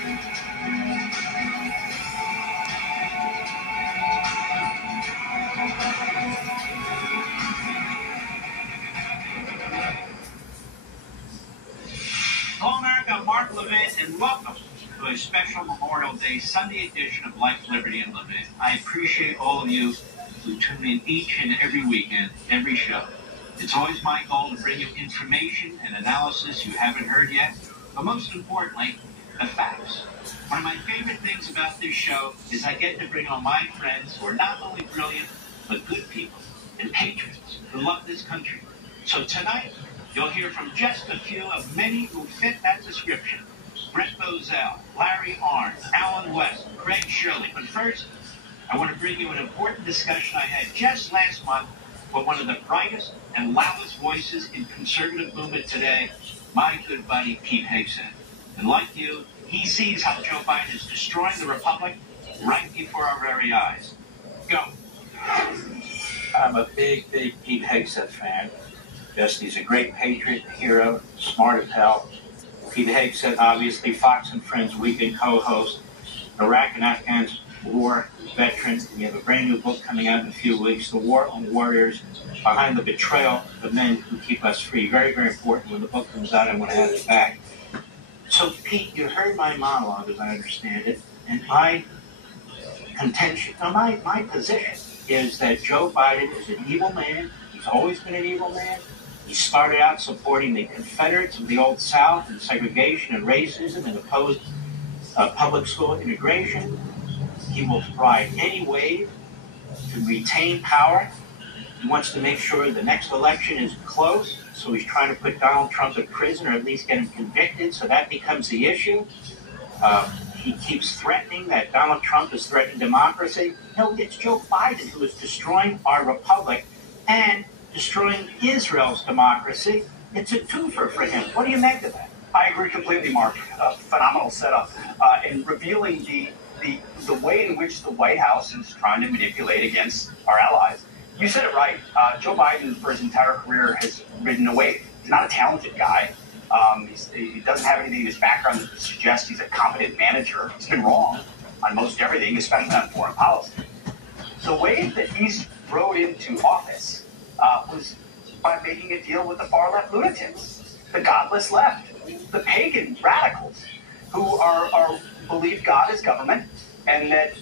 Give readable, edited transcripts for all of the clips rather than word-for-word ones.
Hello, America. Mark Levin, and welcome to a special Memorial Day Sunday edition of Life, Liberty, and Levin. I appreciate all of you who tune in each and every weekend, every show. It's always my goal to bring you information and analysis you haven't heard yet, but most importantly, the facts. One of my favorite things about this show is I get to bring on my friends who are not only brilliant, but good people and patriots who love this country. So tonight, you'll hear from just a few of many who fit that description. Brett Bozell, Larry Arnn, Alan West, Craig Shirley. But first, I want to bring you an important discussion I had just last month with one of the brightest and loudest voices in conservative movement today, my good buddy Pete Hegseth. And like you, he sees how Joe Biden is destroying the republic right before our very eyes. Go. I'm a big Pete Hegseth fan. He's a great patriot, hero, smart as hell. Pete Hegseth, obviously, Fox and Friends weekend co-host, Iraq and Afghan war veteran. We have a brand new book coming out in a few weeks, The War on Warriors, Behind the Betrayal, the Men Who Keep Us Free. Very, very important. When the book comes out, I want to have it back. So, Pete, you heard my monologue, as I understand it, and my contention, my position is that Joe Biden is an evil man. He's always been an evil man. He started out supporting the Confederates of the Old South and segregation and racism and opposed public school integration. He will ride any wave to retain power. He wants to make sure the next election is close, so he's trying to put Donald Trump in prison or at least get him convicted, so that becomes the issue. He keeps threatening that Donald Trump is threatening democracy. No, it's Joe Biden who is destroying our republic and destroying Israel's democracy. It's a twofer for him. What do you make of that? I agree completely, Mark. Phenomenal setup. And revealing the way in which the White House is trying to manipulate against our allies. You said it right. Joe Biden, for his entire career, has ridden a wave. He's not a talented guy. He doesn't have anything in his background that suggests he's a competent manager. He's been wrong on most everything, especially on foreign policy. The wave that he's rode into office was by making a deal with the far-left lunatics, the godless left, the pagan radicals, who believe God is government and that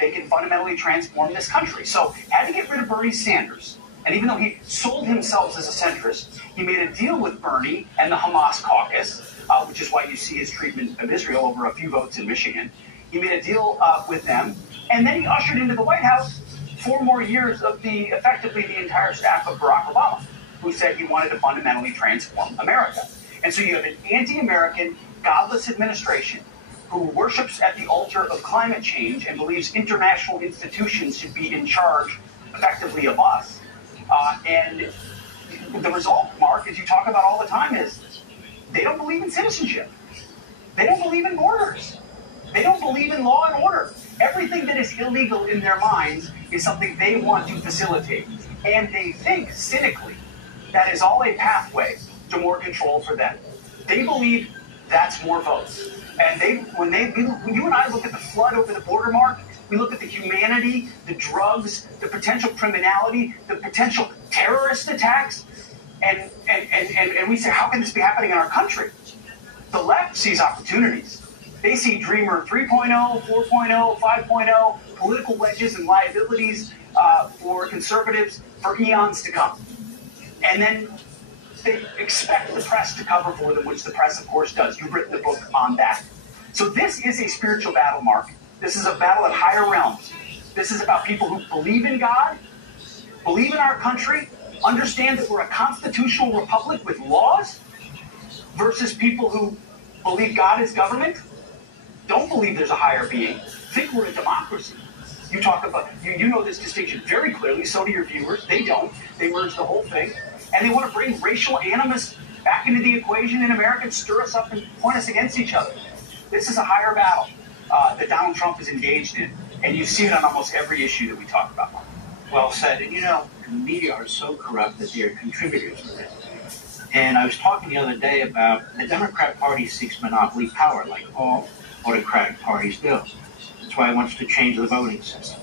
they can fundamentally transform this country. So had to get rid of Bernie Sanders. And even though he sold himself as a centrist, he made a deal with Bernie and the Hamas caucus, which is why you see his treatment of Israel over a few votes in Michigan. He made a deal with them, and then he ushered into the White House 4 more years of effectively the entire staff of Barack Obama, who said he wanted to fundamentally transform America. And so you have an anti-American, godless administration who worships at the altar of climate change and believes international institutions should be in charge, effectively, of us. And the result, Mark, as you talk about all the time, is they don't believe in citizenship. They don't believe in borders. They don't believe in law and order. Everything that is illegal in their minds is something they want to facilitate. And they think, cynically, that is all a pathway to more control for them. They believe that's more votes. And when you and I look at the flood over the border, Mark, we look at the humanity, the drugs, the potential criminality, the potential terrorist attacks, and we say, how can this be happening in our country? The left sees opportunities. They see Dreamer 3.0, 4.0, 5.0, political wedges and liabilities for conservatives for eons to come. And then they expect the press to cover for them, which the press, of course, does. You've written the book on that. So this is a spiritual battle, Mark. This is a battle at higher realms. This is about people who believe in God, believe in our country, understand that we're a constitutional republic with laws, versus people who believe God is government, don't believe there's a higher being, think we're a democracy. You talk about, you know this distinction very clearly, so do your viewers. They don't. They merge the whole thing. And they want to bring racial animus back into the equation in America and stir us up and point us against each other. This is a higher battle that Donald Trump is engaged in. And you see it on almost every issue that we talk about, Mark. Well said. And you know, the media are so corrupt that they are contributors to this. And I was talking the other day about the Democrat Party seeks monopoly power, like all autocratic parties do. That's why it wants to change the voting system.